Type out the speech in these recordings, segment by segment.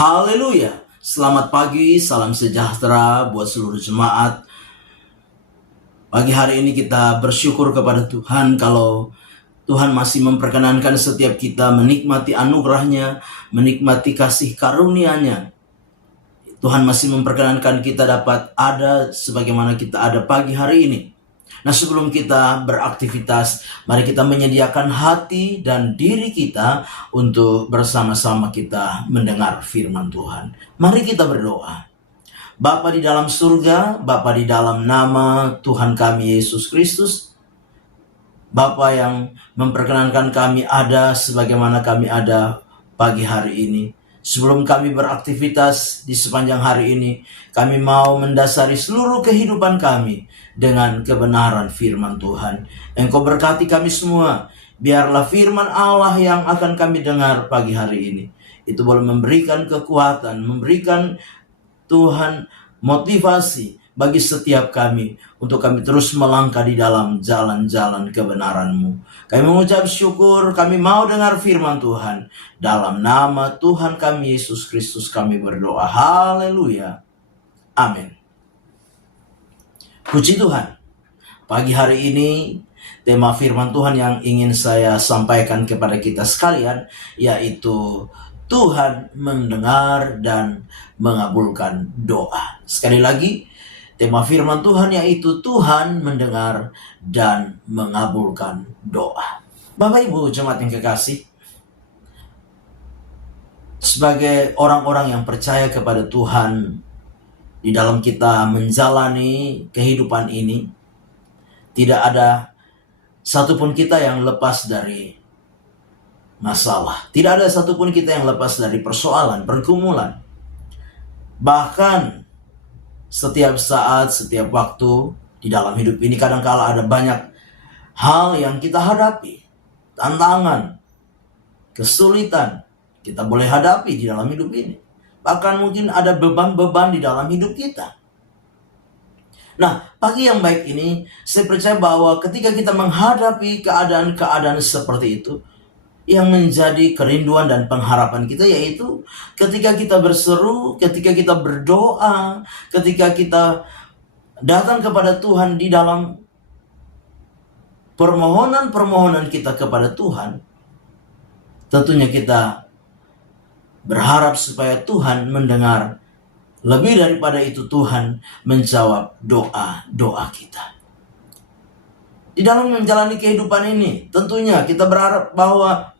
Haleluya. Selamat pagi, salam sejahtera buat seluruh jemaat. Pagi hari ini kita bersyukur kepada Tuhan kalau Tuhan masih memperkenankan setiap kita menikmati anugerah-Nya, menikmati kasih karunia-Nya. Tuhan masih memperkenankan kita dapat ada sebagaimana kita ada pagi hari ini. Nah, sebelum kita beraktivitas, mari kita menyediakan hati dan diri kita untuk bersama-sama kita mendengar firman Tuhan. Mari kita berdoa. Bapa di dalam surga, Bapa di dalam nama Tuhan kami Yesus Kristus, Bapa yang memperkenankan kami ada sebagaimana kami ada pagi hari ini. Sebelum kami beraktivitas di sepanjang hari ini, kami mau mendasari seluruh kehidupan kami dengan kebenaran firman Tuhan. Engkau berkati kami semua. Biarlah firman Allah yang akan kami dengar pagi hari ini itu boleh memberikan kekuatan, memberikan Tuhan motivasi bagi setiap kami untuk kami terus melangkah di dalam jalan-jalan kebenaran-Mu. Kami mengucap syukur, kami mau dengar firman Tuhan. Dalam nama Tuhan kami Yesus Kristus kami berdoa. Haleluya. Amin. Puji Tuhan. Pagi hari ini tema firman Tuhan yang ingin saya sampaikan kepada kita sekalian yaitu Tuhan mendengar dan mengabulkan doa. Sekali lagi, tema firman Tuhan yaitu Tuhan mendengar dan mengabulkan doa. Bapak Ibu jemaat yang kekasih, sebagai orang-orang yang percaya kepada Tuhan, di dalam kita menjalani kehidupan ini, tidak ada satupun kita yang lepas dari masalah. Tidak ada satupun kita yang lepas dari persoalan, pergumulan. Bahkan setiap saat, setiap waktu di dalam hidup ini kadang-kala ada banyak hal yang kita hadapi. Tantangan, kesulitan kita boleh hadapi di dalam hidup ini. Bahkan mungkin ada beban-beban di dalam hidup kita. Nah, pagi yang baik ini, saya percaya bahwa ketika kita menghadapi keadaan-keadaan seperti itu, yang menjadi kerinduan dan pengharapan kita yaitu ketika kita berseru, ketika kita berdoa, ketika kita datang kepada Tuhan di dalam permohonan-permohonan kita kepada Tuhan, tentunya kita berharap supaya Tuhan mendengar. Lebih daripada itu, Tuhan menjawab doa-doa kita. Di dalam menjalani kehidupan ini, tentunya kita berharap bahwa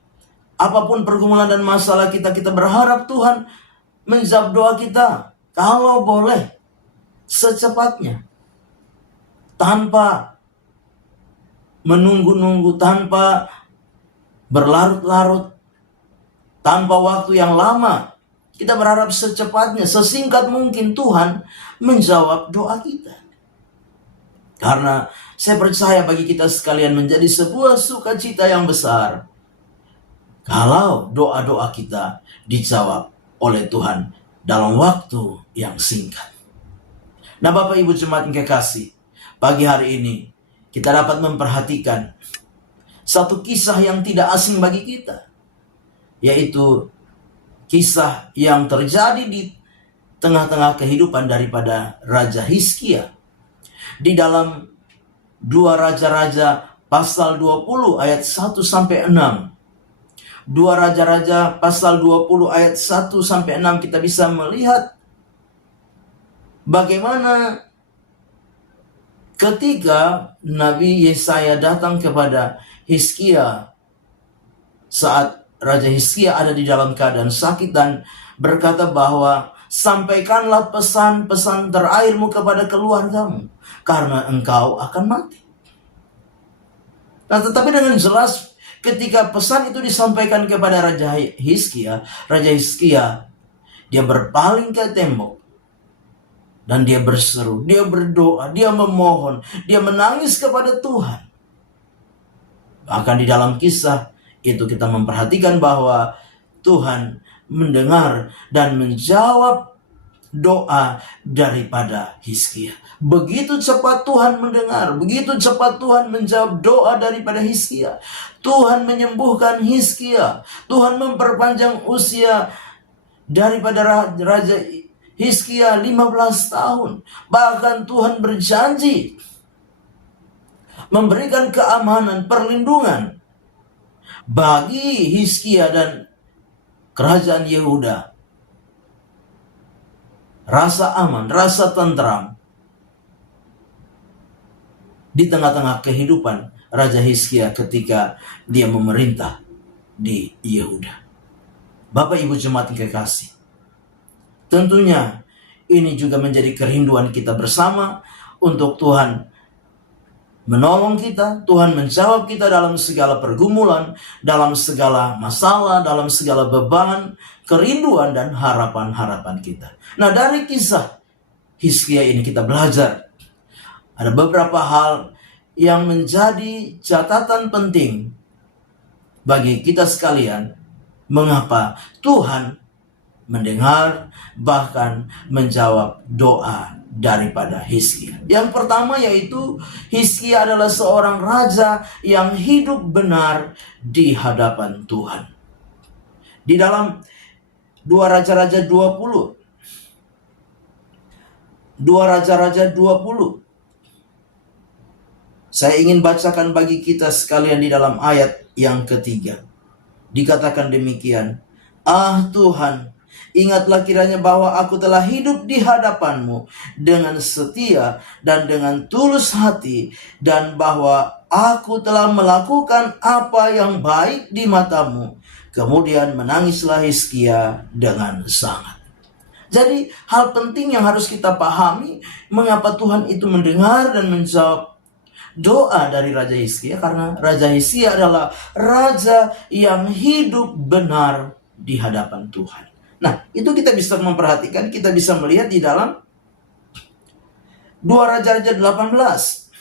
apapun pergumulan dan masalah kita, kita berharap Tuhan menjawab doa kita. Kalau boleh, secepatnya. Tanpa menunggu-nunggu, tanpa berlarut-larut, tanpa waktu yang lama. Kita berharap secepatnya, sesingkat mungkin Tuhan menjawab doa kita. Karena saya percaya bagi kita sekalian menjadi sebuah sukacita yang besar kalau doa-doa kita dijawab oleh Tuhan dalam waktu yang singkat. Nah, Bapak Ibu jemaat yang kekasih, pagi hari ini kita dapat memperhatikan satu kisah yang tidak asing bagi kita, yaitu kisah yang terjadi di tengah-tengah kehidupan daripada Raja Hizkia. Di dalam 2 Raja-Raja pasal 20 ayat 1-6. 2 Raja-Raja pasal 20 ayat 1-6 kita bisa melihat bagaimana ketika Nabi Yesaya datang kepada Hizkia saat Raja Hizkia ada di dalam keadaan sakit dan berkata bahwa sampaikanlah pesan-pesan terakhirmu kepada keluargamu karena engkau akan mati. Nah, tetapi dengan jelas ketika pesan itu disampaikan kepada Raja Hizkia dia berpaling ke tembok dan dia berseru, dia berdoa, dia memohon, dia menangis kepada Tuhan. Bahkan di dalam kisah itu kita memperhatikan bahwa Tuhan mendengar dan menjawab doa daripada Hizkia. Begitu cepat Tuhan mendengar, begitu cepat Tuhan menjawab doa daripada Hizkia. Tuhan menyembuhkan Hizkia, Tuhan memperpanjang usia daripada Raja Hizkia 15 tahun. Bahkan Tuhan berjanji memberikan keamanan, perlindungan bagi Hizkia dan kerajaan Yehuda. Rasa aman, rasa tentram di tengah-tengah kehidupan Raja Hizkia ketika dia memerintah di Yehuda. Bapak Ibu jemaat yang kekasih, tentunya ini juga menjadi kerinduan kita bersama untuk Tuhan menolong kita, Tuhan menjawab kita dalam segala pergumulan, dalam segala masalah, dalam segala beban, kerinduan dan harapan-harapan kita. Nah, dari kisah Hizkia ini kita belajar ada beberapa hal yang menjadi catatan penting bagi kita sekalian. Mengapa Tuhan mendengar bahkan menjawab doa daripada Hizkia. Yang pertama yaitu Hizkia adalah seorang raja yang hidup benar di hadapan Tuhan. Di dalam 2 Raja-Raja 20, 2 Raja-Raja 20, saya ingin bacakan bagi kita sekalian di dalam ayat yang ketiga. Dikatakan demikian, "Ah Tuhan, ingatlah kiranya bahwa aku telah hidup di hadapan-Mu dengan setia dan dengan tulus hati, dan bahwa aku telah melakukan apa yang baik di mata-Mu." Kemudian menangislah Hizkia dengan sangat. Jadi hal penting yang harus kita pahami, mengapa Tuhan itu mendengar dan menjawab doa dari Raja Hizkia, karena Raja Hizkia adalah raja yang hidup benar di hadapan Tuhan. Nah, itu kita bisa memperhatikan, kita bisa melihat di dalam 2 Raja-Raja 18.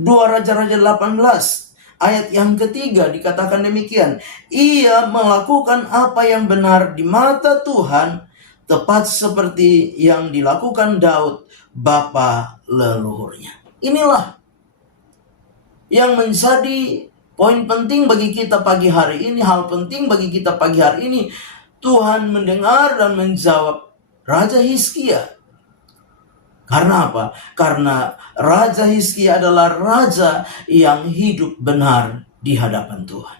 2 Raja-Raja 18 ayat yang ketiga dikatakan demikian, "Ia melakukan apa yang benar di mata Tuhan, tepat seperti yang dilakukan Daud bapa leluhurnya." Inilah yang menjadi poin penting bagi kita pagi hari ini, hal penting bagi kita pagi hari ini. Tuhan mendengar dan menjawab Raja Hizkia. Karena apa? Karena Raja Hizkia adalah raja yang hidup benar di hadapan Tuhan.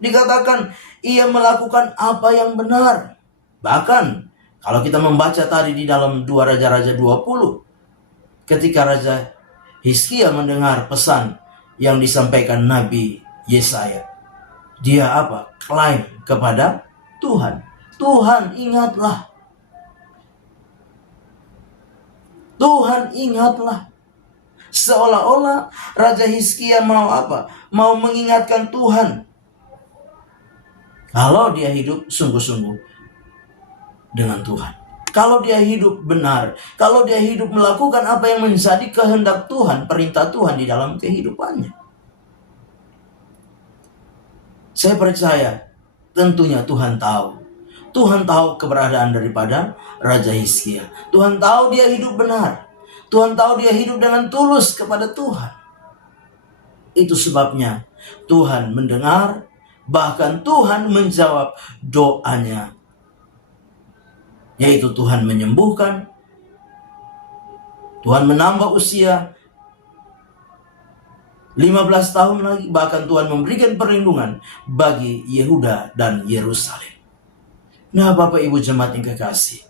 Dikatakan ia melakukan apa yang benar. Bahkan kalau kita membaca tadi di dalam 2 Raja-Raja 20, ketika Raja Hizkia mendengar pesan yang disampaikan Nabi Yesaya, dia apa? Klaim kepada Tuhan. Tuhan ingatlah. Tuhan ingatlah. Seolah-olah Raja Hizkia mau apa? Mau mengingatkan Tuhan. Kalau dia hidup sungguh-sungguh dengan Tuhan. Kalau dia hidup benar, kalau dia hidup melakukan apa yang menjadi kehendak Tuhan, perintah Tuhan di dalam kehidupannya. Saya percaya, tentunya Tuhan tahu. Tuhan tahu keberadaan daripada Raja Hizkia. Tuhan tahu dia hidup benar. Tuhan tahu dia hidup dengan tulus kepada Tuhan. Itu sebabnya Tuhan mendengar, bahkan Tuhan menjawab doanya. Yaitu Tuhan menyembuhkan, Tuhan menambah usia 15 tahun lagi, bahkan Tuhan memberikan perlindungan bagi Yehuda dan Yerusalem. Nah, Bapak Ibu jemaat yang kekasih,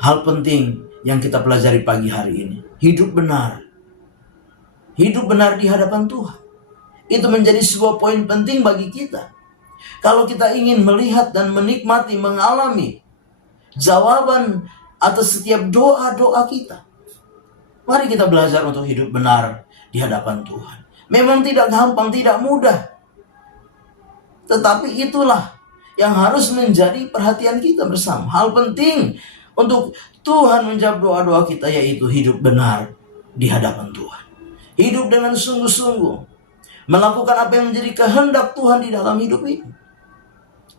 hal penting yang kita pelajari pagi hari ini, hidup benar di hadapan Tuhan. Itu menjadi sebuah poin penting bagi kita. Kalau kita ingin melihat dan menikmati, mengalami jawaban atas setiap doa-doa kita, mari kita belajar untuk hidup benar di hadapan Tuhan. Memang tidak gampang, tidak mudah, tetapi itulah yang harus menjadi perhatian kita bersama. Hal penting untuk Tuhan menjawab doa-doa kita, yaitu hidup benar di hadapan Tuhan. Hidup dengan sungguh-sungguh, melakukan apa yang menjadi kehendak Tuhan di dalam hidup ini.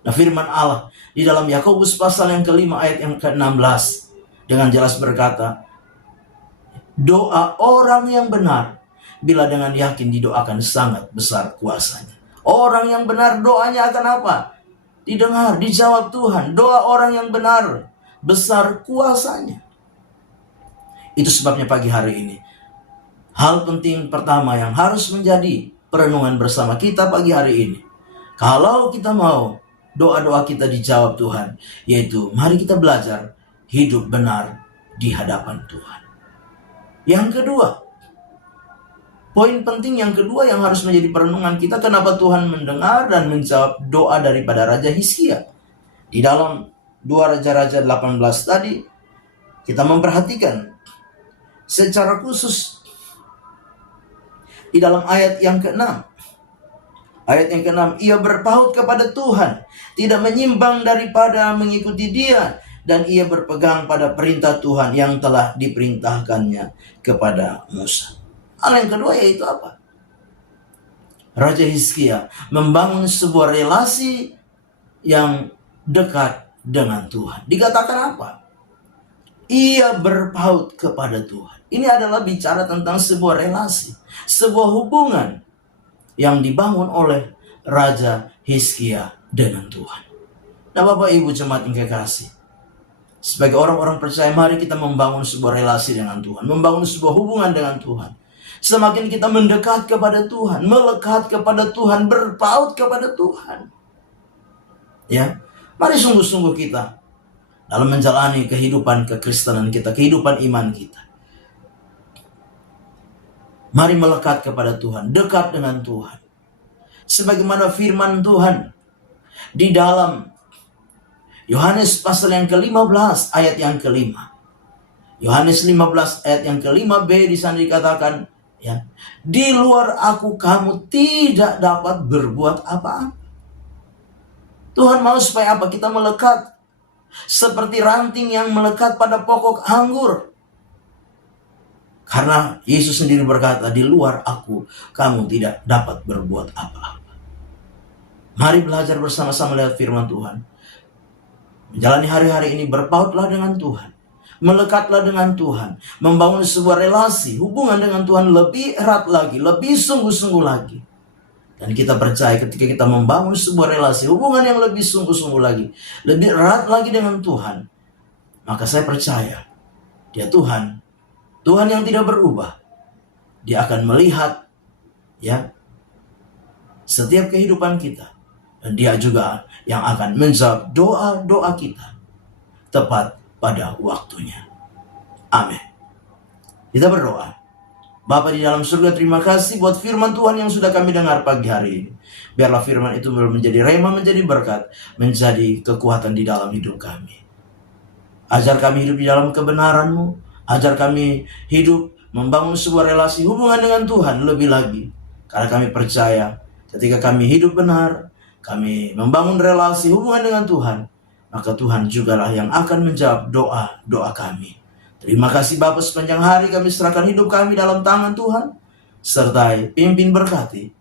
Nah, firman Allah di dalam Yakobus pasal yang kelima ayat yang ke-16 dengan jelas berkata, doa orang yang benar bila dengan yakin didoakan sangat besar kuasanya. Orang yang benar doanya akan apa? didengar, dijawab Tuhan. Doa orang yang benar, besar kuasanya. Itu sebabnya pagi hari ini, hal penting pertama yang harus menjadi perenungan bersama kita pagi hari ini, kalau kita mau doa-doa kita dijawab Tuhan, yaitu mari kita belajar hidup benar di hadapan Tuhan. Yang kedua, poin penting yang kedua yang harus menjadi perenungan kita, kenapa Tuhan mendengar dan menjawab doa daripada Raja Hizkia. Di dalam 2 Raja-Raja 18 tadi, kita memperhatikan secara khusus di dalam ayat yang ke-6. Ayat yang ke-6, ia berpaut kepada Tuhan, tidak menyimbang daripada mengikuti Dia, dan ia berpegang pada perintah Tuhan yang telah diperintahkannya kepada Musa. Hal yang kedua yaitu apa? Raja Hizkia membangun sebuah relasi yang dekat dengan Tuhan. Dikatakan apa? Ia berpaut kepada Tuhan. Ini adalah bicara tentang sebuah relasi, sebuah hubungan yang dibangun oleh Raja Hizkia dengan Tuhan. Nah, Bapak Ibu jemaat yang kekasih, sebagai orang-orang percaya, mari kita membangun sebuah relasi dengan Tuhan, membangun sebuah hubungan dengan Tuhan. Semakin kita mendekat kepada Tuhan, melekat kepada Tuhan, berpaut kepada Tuhan, ya, mari sungguh-sungguh kita dalam menjalani kehidupan kekristenan kita, kehidupan iman kita. Mari melekat kepada Tuhan, dekat dengan Tuhan. Sebagaimana firman Tuhan di dalam Yohanes pasal yang ke-15 ayat yang ke-5. Yohanes 15 ayat yang ke-5b di sana dikatakan, ya, di luar aku kamu tidak dapat berbuat apa-apa. Tuhan mau supaya apa? Kita melekat seperti ranting yang melekat pada pokok anggur. Karena Yesus sendiri berkata, di luar aku kamu tidak dapat berbuat apa-apa. Mari belajar bersama-sama lihat firman Tuhan. Menjalani hari-hari ini, berpautlah dengan Tuhan, melekatlah dengan Tuhan, membangun sebuah relasi, hubungan dengan Tuhan lebih erat lagi, lebih sungguh-sungguh lagi. Dan kita percaya ketika kita membangun sebuah relasi, hubungan yang lebih sungguh-sungguh lagi, lebih erat lagi dengan Tuhan, maka saya percaya Dia Tuhan yang tidak berubah. Dia akan melihat, ya, setiap kehidupan kita, dan Dia juga yang akan menjawab doa-doa kita tepat pada waktunya. Amin. Kita berdoa. Bapa di dalam surga, terima kasih buat firman Tuhan yang sudah kami dengar pagi hari ini. Biarlah firman itu menjadi rema, menjadi berkat, menjadi kekuatan di dalam hidup kami. Ajar kami hidup di dalam kebenaran-Mu. Ajar kami hidup membangun sebuah relasi hubungan dengan Tuhan lebih lagi. Karena kami percaya ketika kami hidup benar, kami membangun relasi hubungan dengan Tuhan, maka Tuhan jugalah yang akan menjawab doa-doa kami. Terima kasih Bapa, sepanjang hari kami serahkan hidup kami dalam tangan Tuhan. Sertai, pimpin, berkati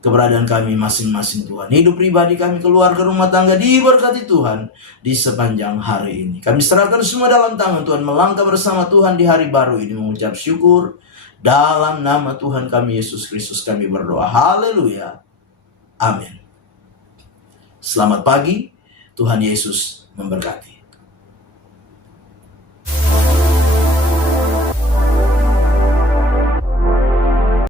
keberadaan kami masing-masing Tuhan. Hidup pribadi kami, keluarga, rumah tangga diberkati Tuhan di sepanjang hari ini. Kami serahkan semua dalam tangan Tuhan, melangkah bersama Tuhan di hari baru ini, mengucap syukur. Dalam nama Tuhan kami Yesus Kristus kami berdoa. Haleluya. Amin. Selamat pagi, Tuhan Yesus memberkati.